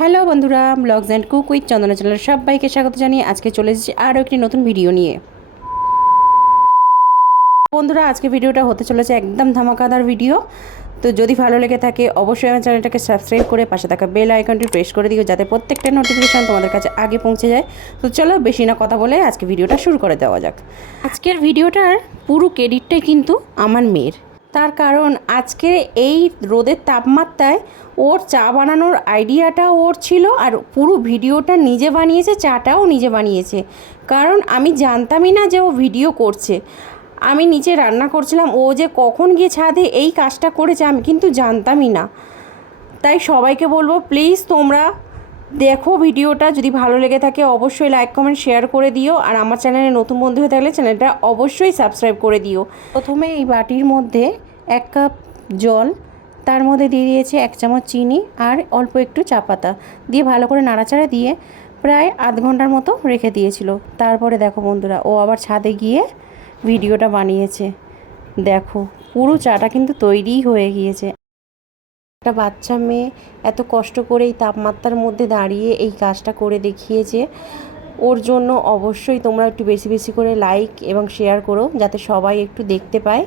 Hello বন্ধুরা, blogs and cook with চন্দনা চ্যানেলের সবাইকে স্বাগত জানিয়ে আজকে চলে এসেছি আরও একটি নতুন ভিডিও নিয়ে। বন্ধুরা, আজকে ভিডিওটা হতে চলেছে একদম ধামাকাদার ভিডিও। তো যদি ভালো লেগে থাকে অবশ্যই আমার চ্যানেলটাকে সাবস্ক্রাইব করে পাশে থাকা বেল আইকনটি প্রেস করে দিও, যাতে প্রত্যেকটা নোটিফিকেশান তোমাদের কাছে আগে পৌঁছে যায়। তো চলো বেশি না কথা বলে আজকে ভিডিওটা শুরু করে দেওয়া যাক। আজকের ভিডিওটার পুরো ক্রেডিটটাই কিন্তু আমার মেয়ের। তার কারণ আজকে এই রোদের তাপমাত্রায় ওর চা বানানোর আইডিয়াটা ওর ছিল, আর পুরো ভিডিওটা নিজে বানিয়েছে, চাটাও নিজে বানিয়েছে। কারণ আমি জানতামই না যে ও ভিডিও করছে। আমি নিচে রান্না করছিলাম, ও যে কখন গিয়ে ছাদে এই কাজটা করেছে আমি কিন্তু জানতামই না। তাই সবাইকে বলবো, প্লিজ তোমরা দেখো ভিডিওটা, যদি ভালো লেগে থাকে অবশ্যই লাইক কমেন্ট শেয়ার করে দিও, আর আমার চ্যানেলে নতুন বন্ধু হয়ে থাকলে চ্যানেলটা অবশ্যই সাবস্ক্রাইব করে দিও। প্রথমে এই বাটির মধ্যে 1 কাপ জল, তার মধ্যে দিয়ে দিয়েছে 1 চামচ চিনি আর অল্প একটু চা পাতা দিয়ে ভালো করে নাড়াচাড়া দিয়ে প্রায় আধ ঘন্টার মতো রেখে দিয়েছিল। তারপরে দেখো বন্ধুরা, ও আবার ছাদে গিয়ে ভিডিওটা বানিয়েছে। দেখো পুরো চাটা কিন্তু তৈরিই হয়ে গিয়েছে। একটা বাচ্চা মেয়ে এত কষ্ট করে এই তাপমাত্রার মধ্যে দাঁড়িয়ে এই কাজটা করে দেখিয়েছে। ওর জন্য অবশ্যই তোমরা একটু বেশি বেশি করে লাইক এবং শেয়ার করো, যাতে সবাই একটু দেখতে পায়।